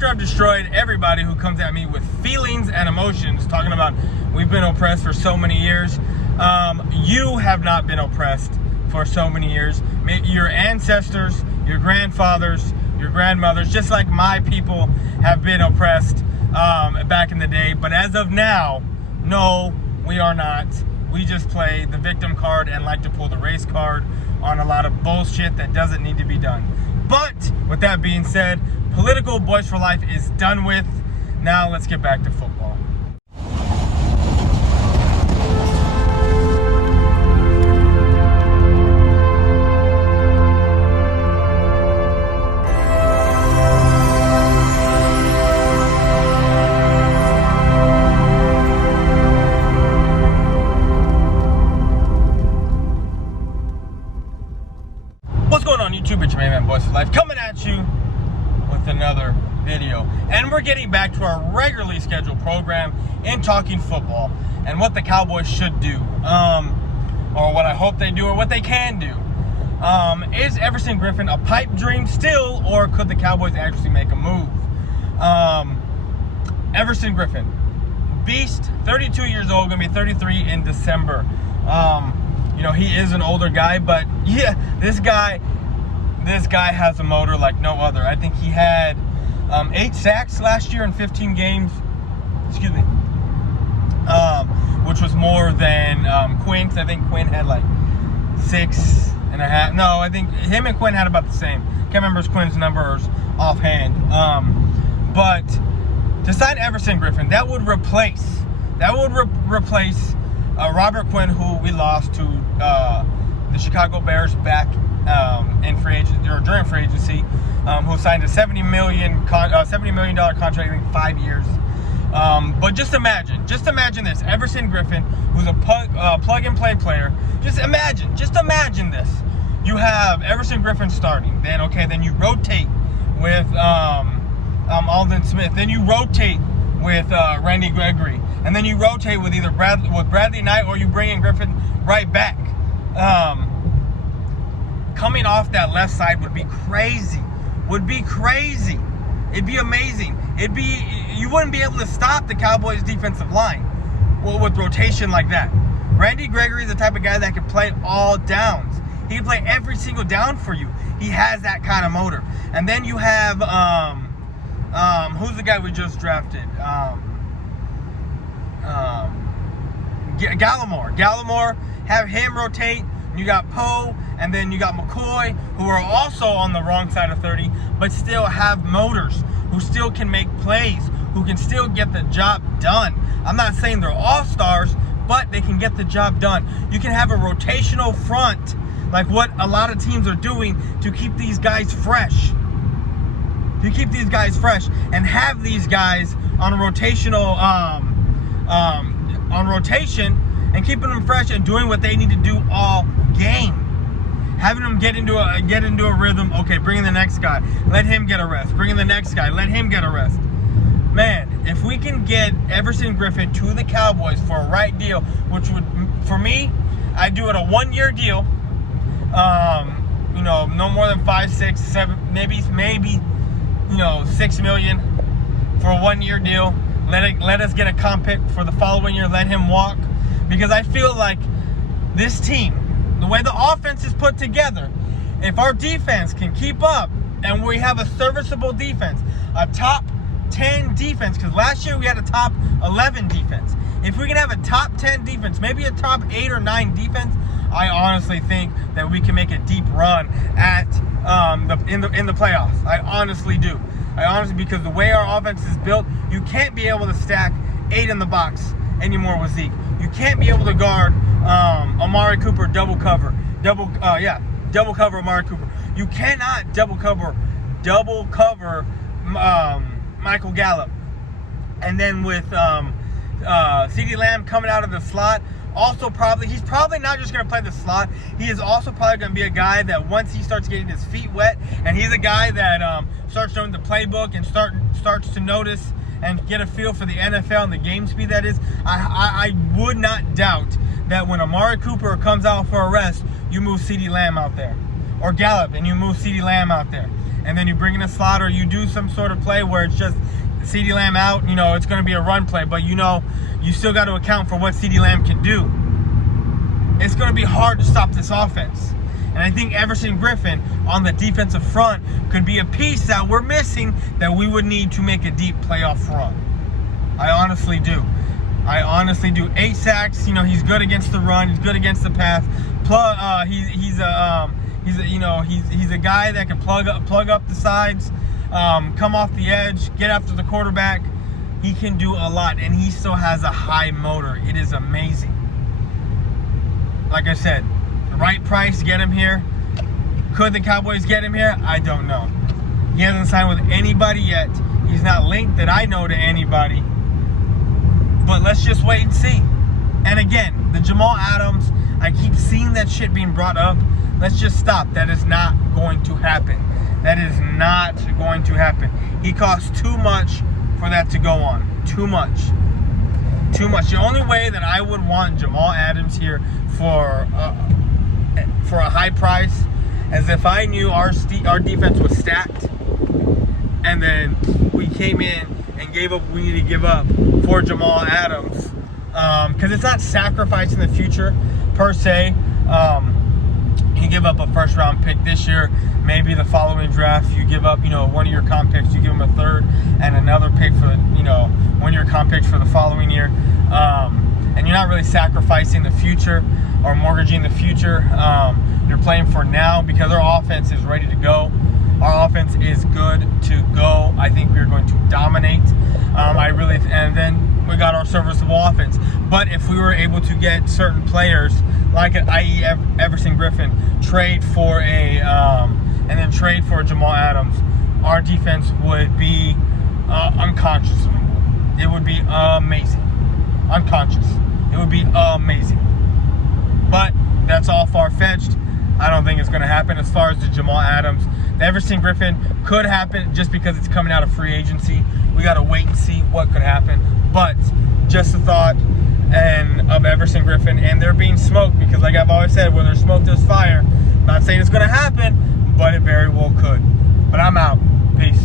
after I've destroyed everybody who comes at me with feelings and emotions, talking about we've been oppressed for so many years, you have not been oppressed for so many years. Your ancestors, your grandfathers, your grandmothers, just like my people have been oppressed back in the day. But as of now, no, we are not. We just play the victim card and like to pull the race card on a lot of bullshit that doesn't need to be done. But with that being said, political Boys for Life is done with. Now let's get back to football. What's going on YouTube? It's your main man, Boys for Life, coming at you with another video. And we're getting back to our regularly scheduled program in talking football and what the Cowboys should do, or what I hope they do, or what they can do. Is Everson Griffin a pipe dream still, or could the Cowboys actually make a move? Everson Griffin, beast, 32 years old, gonna be 33 in December. You know, he is an older guy, but yeah, this guy has a motor like no other. I think he had 8 sacks last year in 15 games. Excuse me. Which was more than Quinn, because I think Quinn had like 6.5. No, I think him and Quinn had about the same. Can't remember Quinn's numbers offhand. But to sign Everson Griffin, that would replace Robert Quinn, who we lost to the Chicago Bears back in free agency, or during free agency, who signed a $70 million contract, I think 5 years. But just imagine this: Everson Griffin, who's a plug-and-play player. Just imagine this: you have Everson Griffin starting, then you rotate with Aldon Smith, then you rotate with Randy Gregory, and then you rotate with either Bradley Knight, or you bring in Griffin right back. Coming off that left side would be crazy. It'd be amazing. You wouldn't be able to stop the Cowboys' defensive line with rotation like that. Randy Gregory is the type of guy that can play all downs. He can play every single down for you. He has that kind of motor. And then you have who's the guy we just drafted? Gallimore, have him rotate. You got Poe, and then you got McCoy, who are also on the wrong side of 30, but still have motors, who still can make plays, who can still get the job done. I'm not saying they're all-stars, but they can get the job done. You can have a rotational front, like what a lot of teams are doing, to keep these guys fresh. And have these guys on a rotational, on rotation, and keeping them fresh and doing what they need to do all game. Having them get into a rhythm. Okay, bring in the next guy, let him get a rest. Bring in the next guy, let him get a rest. Man, if we can get Everson Griffin to the Cowboys for a right deal, which would, for me, I'd do it a 1-year deal. You know, no more than 5, 6, 7, maybe, you know, $6 million for a 1-year deal. Let us get a comp pick for the following year. Let him walk, because I feel like this team, the way the offense is put together, if our defense can keep up and we have a serviceable defense, a top 10 defense, because last year we had a top 11 defense. If we can have a top 10 defense, maybe a top 8 or 9 defense, I honestly think that we can make a deep run at in the playoffs. I honestly do. Because the way our offense is built, you can't be able to stack 8 in the box anymore with Zeke. You can't be able to guard Amari Cooper double cover Amari Cooper. You cannot double cover Michael Gallup. And then with CeeDee Lamb coming out of the slot, he's probably not just going to play the slot. He is also probably going to be a guy that once he starts getting his feet wet, and he's a guy that starts knowing the playbook and starts to notice and get a feel for the NFL and the game speed that is, I would not doubt that when Amari Cooper comes out for a rest, you move CeeDee Lamb out there. Or Gallup, and you move CeeDee Lamb out there. and then you bring in a slot, or you do some sort of play where it's just CeeDee Lamb out, it's going to be a run play, but you still got to account for what CeeDee Lamb can do. It's going to be hard to stop this offense. And I think Everson Griffin on the defensive front could be a piece that we're missing that we would need to make a deep playoff run. I honestly do. 8 sacks. He's good against the run. He's good against the pass. He's a guy that can plug up the sides, come off the edge, get after the quarterback. He can do a lot, and he still has a high motor. It is amazing. Like I said, the right price, get him here. Could the Cowboys get him here? I don't know. He hasn't signed with anybody yet. He's not linked that I know to anybody. But let's just wait and see. And again, the Jamal Adams, I keep seeing that shit being brought up. Let's just stop. That is not going to happen. That is not going to happen. He costs too much for that to go on. Too much. Too much. The only way that I would want Jamal Adams here for a high price is if I knew our defense was stacked, and then we came in and gave up what we need to give up for Jamal Adams. Because it's not sacrificing the future per se. You give up a first round pick this year, maybe the following draft you give up, one of your comp picks, you give them a third and another pick for, one of your comp picks for the following year. And you're not really sacrificing the future or mortgaging the future. You're playing for now because our offense is ready to go. Our offense is good to go. I think we're going to dominate. And then we got our serviceable offense. But if we were able to get certain players, like i.e. Everson Griffin, trade for and then trade for Jamal Adams, our defense would be unconscionable. It would be amazing. Unconscious. It would be amazing. But that's all far-fetched. I don't think it's going to happen. As far as the Jamal Adams, the Everson Griffin could happen just because it's coming out of free agency. We got to wait and see what could happen. But just a thought of Everson Griffin, and they're being smoked because, like I've always said, where there's smoke, there's fire. Not saying it's going to happen, but it very well could. But I'm out. Peace.